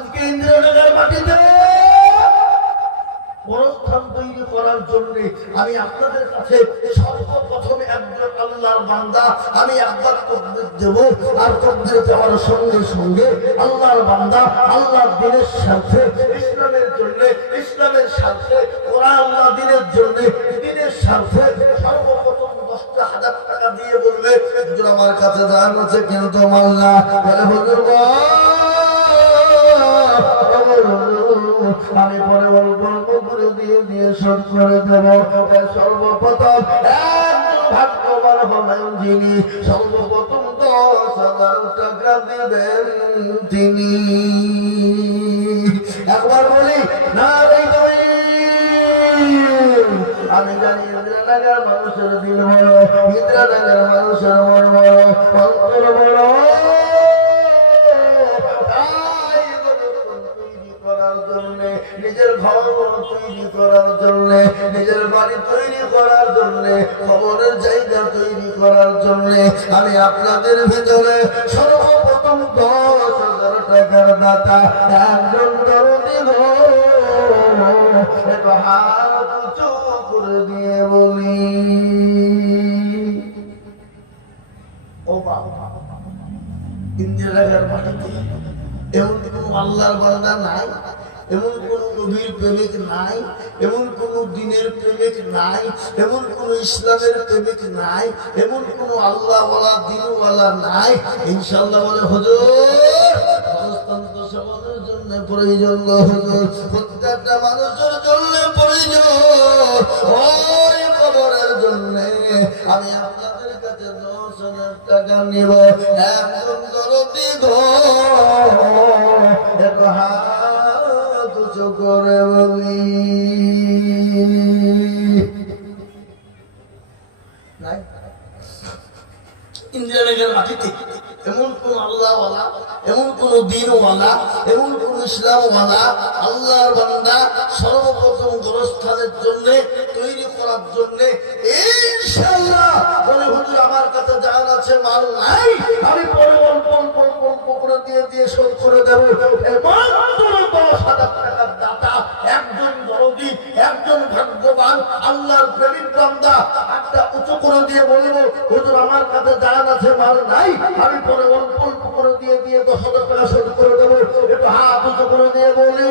আজকে ইন্দ্রনগর মাটিতে পরস্থান তৈরি করার জন্য আমি আপনাদের কাছে সর্বপ্রথমে একজন আল্লাহর বান্দা আমি একবার তাকবীর দেব, আর তাকবীর দেওয়ার সঙ্গে সঙ্গে আল্লাহর বান্দা আল্লাহর দ্বীনের স্বার্থে, ইসলামের জন্য, ইসলামের স্বার্থে, কোরআন আল্লাহ দ্বীনের জন্য, দ্বীনের স্বার্থে সর্বপ্রথম 10,000 টাকা দিয়ে বলবে হুজুর আমার কাছে দান আছে কিন্তু মাল না, বলে হুজুর আমি পরে অল্প অল্প করে দিয়ে শোধ করে দেব। সর্বপ্রথম ভাগ্যবান হবেন যিনি সর্বপ্রথম 10,000 টাকা দেবেন তিনি। একবার বলি না আমি জানি ইন্দ্রনগর মানুষের দিল বড়, ইন্দ্রনগর মানুষের মন বড়, অন্তর বড়। নিজের ঘর তৈরি করার জন্য, নিজের বাড়ি তৈরি করার জন্য, খবরের জায়গা তৈরি করার জন্য আমি আপনাদের ভিতরে সর্বপ্রথম 10,000 টাকার দাতা একজন দরদি একটু হাত উঁচু করে দিয়ে বলি ও বাবা ইন্দিরাগার মাটিতে এমন কোন আল্লাহর বান্দা নাই, এমন কোন নবীর প্রেমিক নাই, এমন কোন দ্বীনের প্রেমিক নাই, এমন কোন ইসলামের প্রেমিক নাই, এমন কোন আল্লাহওয়ালা দ্বীনওয়ালা নাই। ইনশাআল্লাহ বলে হুজুর গণতন্ত্র সমাজের জন্য প্রয়োজন, হুজুর প্রত্যেকটা মানুষের জন্য প্রয়োজন, ওই খবরের জন্য আমি আপনাদের কাছে 10,000 টাকা নিব। একজন দরদি একটু হাত উঁচু করে বলি ইন্দ্রনগর মাটিতে এমন কোন আল্লাহওয়ালা, এমন কোন দ্বীনওয়ালা, এমন কোন ইসলামওয়ালা আল্লাহর বান্দা সর্বপ্রথম গোরস্থানের জন্য তৈরি করার জন্য ইনশাআল্লাহ বলে হুজুর আমার কাছে জান আছে মাল নাই, আমি পরে অল্প অল্প অল্প করে দিয়ে শোধ করে দেব। মাত্র 10,000 টাকার দাতা একজন দরদি, একজন ভাগ্যবান আল্লাহর প্রেমিক বান্দা হাতটা উঁচু করে দিয়ে বলব হুজুর আমার কাছে জান আছে মাল নাই, আমি পরে অল্প অল্প করে দিয়ে 10,000 টাকা শোধ করে দেব। একটু হাত উঁচু করে দিয়ে বলি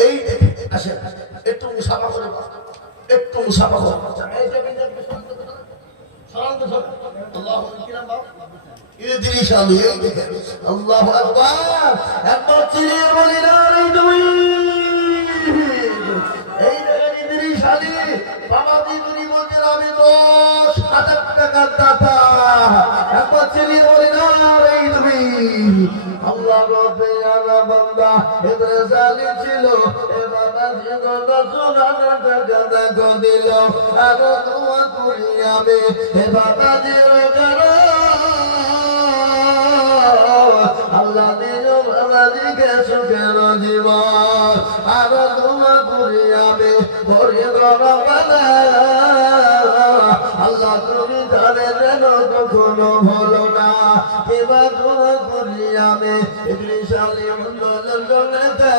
এই আসে একটু মুসাফা করে, একটু মুসাফা করে আল্লাহু আকবার। একবার চিনিয়ে বলি না এই ইদ্রিস আলী বাবাজি তুমি বলছেন আমি 10,000 টাকার দাতা, একবার চিনিয়ে বলি না তুমি আল্লাহ রব্বে আলা বান্দা ইদ্রিস আলী ছিল এ বাবাজি গত 10,000 টাকা দেখো দিল আর দোয়া করি আমি এ বাবাজির কারণে আল্লাহ দিল বাবাজিকে সুখের জীবন আর দোয়া করি আমি ভরে গরবানা আল্লাহ তুমি জানে যেন কখনো হলো না এবার দোয়া করি আমি ইদ্রিস আলী মন্ডলের জন্যতে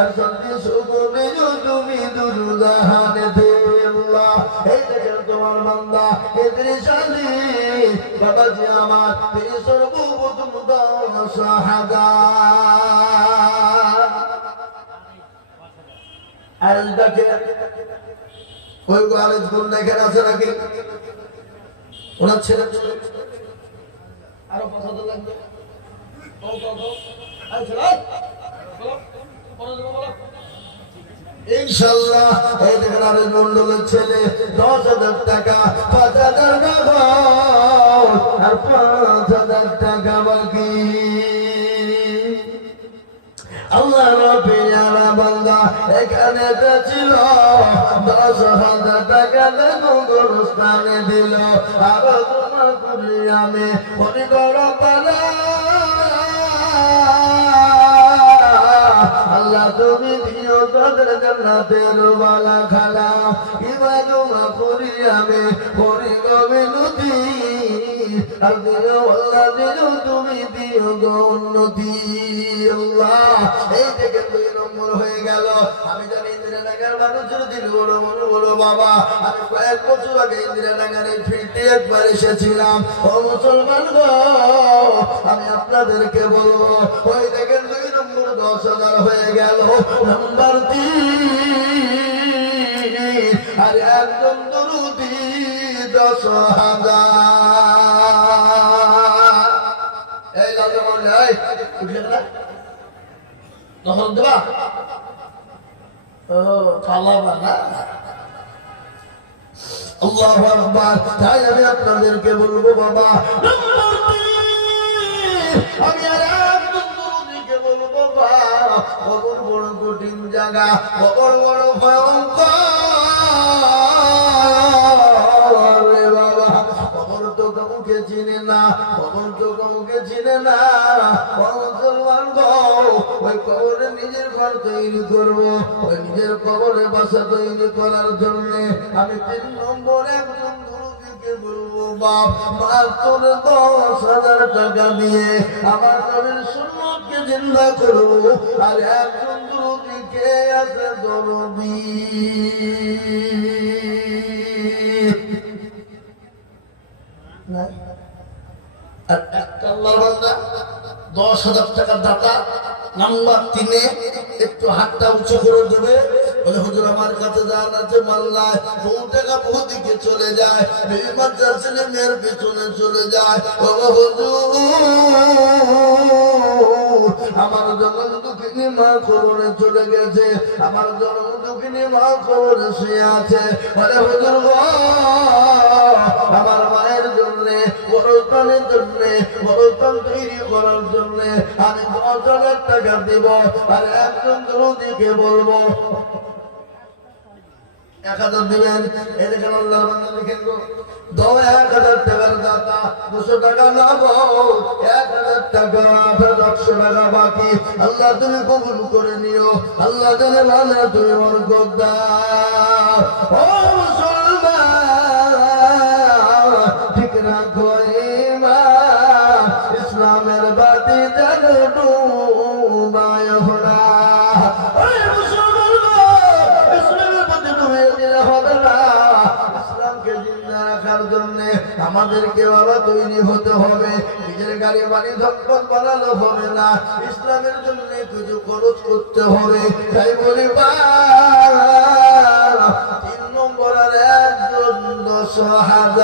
আর সত্যি সুখে তুমি দুরুদাহান দে আল্লাহ। এই দেখেন তোমার বান্দা ইদ্রিস আলী বাবাজি আমার তিনি সর্বপ্রথম 10,000 আলদাকে ওই আলেজ কোন দেখেন আছে নাকি ওনার ছেলে আরো কথা তো লাগবে ইনশাআল্লাহ এই দেখেন আলেজ মন্ডলের ছেলে 10,000 টাকা 5,000 টাকা আর 5,000 টাকা বাকি আল্লাহ রব্বে আলা বান্দা এখানে ছিল 10,000 টাকা দেখো গোরস্থানে দিল আর তোমার করি আমি মনে করো আল্লাহ তুমি দিও তাদের জান্নাতের বালা খালা ইবাদত করি আমি করি গো আর দিও আল্লাহ দিও তুমি দিও গো উন্নতি আল্লাহ। এই থেকে 2 নম্বর হয়ে গেল। আমি জানি ইন্দিরানগর মানুষের দিল বড় মনে বলো বাবা, আমি কয়েক বছর আগে ইন্দিরানগরের ফিল্ডে একবার এসেছিলাম। ও মুসলমান গো, আমি আপনাদেরকে বলবো, ওই দেখেন 2 নম্বর 10,000 হয়ে গেল। নাম্বার 3 আর একজন দরুদি 10,000। এই লালু বললে এই উঠলে না তখন দেবা ও পালাবা না। আল্লাহু আকবার। তাই আমি আপনাদেরকে বলবো বাবা, আমি আর একজন দরুদিকে বলবো বাবা, কবর বড় কঠিন জায়গা, কবর বড় ভয়ঙ্কর রে বাবা। কবর তো কাউকে চিনে না, কবর তো কাউকে চিনে না। মুসলমান গো, ওই কবরে নিজের ঘর তৈরি করবো, ওই নিজের কবরে বাসা তৈরি করার জন্য আমি 3 নম্বর একজন দরুদিকে বলবো বাপ, মাত্র 10,000 টাকা দিয়ে আমার নবীর সুন্নতকে জিন্দা করবো। আর একজন দরুদিকে আছে দরদি আর একটা আল্লাহর বান্দা 10,000 টাকার দাতা। নাম্বার 3 একটু হাতটা উঁচু করে দেবে, বলে হুজুর আমার কাছে জান আছে মাল্লায় 100 টাকা বহুদিকে চলে যায়, বাচ্চা ছেলে মেয়ের পেছনে চলে যায়। বাবা হুজুর আমার জনম দুঃখিনী মা কবরে চলে গেছে, আমার জনম দুঃখিনী মা কবরে শুয়ে আছে। বলে হুজুর গো, আমার মায়ের জন্য বড়স্থানের জন্য বড়স্থান তৈরি করার জন্য আমি 10,000 টাকা দিব। আর একজন দরুদিকে বলবো 1,000 দিবেন। এদিকে আল্লাহর বান্দা লিখেন গো, 1,000 টাকার দাতা 200 টাকা নাও, 1,000 টাকা 100 টাকা বাকি। আল্লাহ তুমি কবুল করে নিও, আল্লাহ জানে মানে তুমি বরকত দাও। ও মুসলমান ঠিক রাখো ঈমান, ইসলামের বাতি যেন ডুবায় না। ওই মুসলমান গো, ইসলামের বাতি ডুবিয়ে দিলে হবে না। ইসলামকে জিন্দা রাখার জন্য আমাদেরকে বাবা তৈরি হতে হবে। নিজের গাড়ি বাড়ি সম্পদ বানানো হবে না, ইসলামের জন্য কিছু খরচ করতে হবে। তাই বলি 3 নম্বর আর একজন 10,000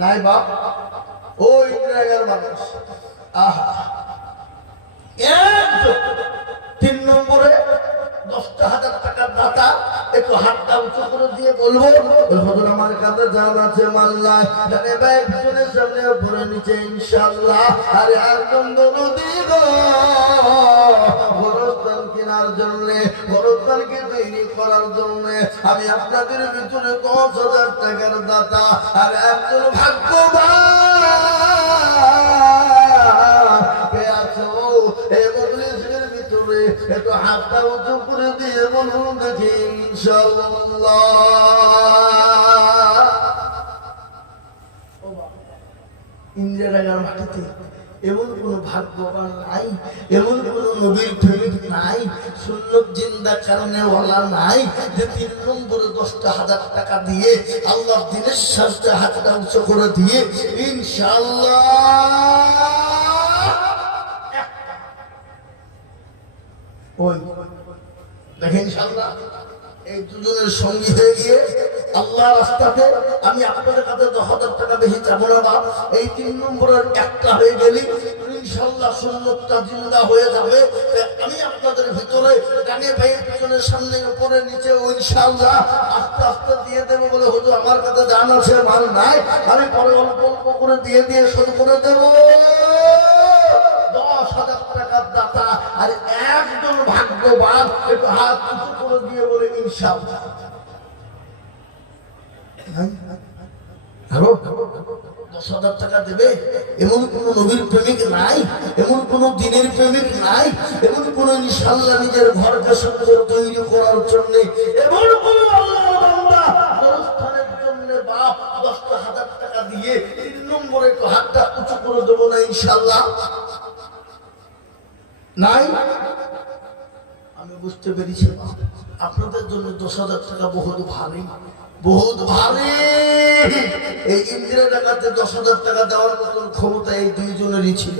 নাই বাপ। ওই জায়গার মানুষ আহা একজন 3 নম্বরে 10,000 টাকার দাতা একটু হাতটা উঁচু করে দিয়ে বলবো, হুজুর আমার কাছে জান আছে মাল্লায়, জানে ভাই পিছনের সামনে উপরে নিচে ইনশাআল্লাহ। আর একজন দরুদি গো, বড়স্থান কেনার জন্য বড়স্থানকে তৈরি করার জন্য আমি আপনাদের ভিতরে 10,000 টাকার দাতা। আর একজন ভাগ্যবান কে আছো এই মজলিসের ভিতরে একটু হাতটা উঁচু করে দিয়ে বলুন দেখি ইনশাআল্লাহ। ইন্দিরানগর মাটিতে এমন কোন ভাগ্যবান নাই, এমন কোন নবীর প্রেমিক নাই, সুন্নত জিন্দা কারণে ওয়ালা নাই যে 3 নম্বরে 10,000 টাকা দিয়ে আল্লাহর দ্বীনের স্বার্থে হাতটা উঁচু করে দিয়ে ইনশাআল্লাহ ওই দেখেন ইনশাআল্লাহ এই দুজনের সঙ্গী হয়ে গিয়ে আল্লাহর রাস্তাতে আমি আপনাদের কাছে 10,000 টাকা বেশি চাবো না বাপ। এই 3 নম্বরের একটা হয়ে গেলি ইনশাআল্লাহ সুন্নতটা জিন্দা হয়ে যাবে। আমি আপনাদের ভিতরে ডানে ভাইয়ের পিছনের সামনে উপরে নিচে ইনশাআল্লাহ আস্তে আস্তে দিয়ে দেবো। বলে হুজুর আমার কাছে জান আছে মাল নাই, আমি পরে অল্প অল্প করে দিয়ে দিয়ে শুরু করে দেবো। 10,000 টাকার দাতা আর একজন ভাগ্যবান একটু হাত উঁচু করে দিয়ে বলে ইনশাআল্লাহ। 10,000 টাকা দেবে এমন কোন নবীর প্রেমিক নাই, এমন কোন দিনের প্রেমিক নাই, এমন কোন ইনশাআল্লাহ নিজের ঘরকে সুন্দর তৈরি করার জন্য এমন কোন আল্লাহর বান্দা অনুষ্ঠানের জন্য বাপ 10 হাতটা উঁচু করে দেবো না ইনশাল্লাহ? নাই? আমি বুঝতে পেরেছি আপনাদের জন্য 10,000 টাকা বহুত ভারী, বহুত ভারী। এই ইন্দিরা টাকাতে 10,000 টাকা দেওয়ার মতন ক্ষমতা এই দুইজনেরই ছিল।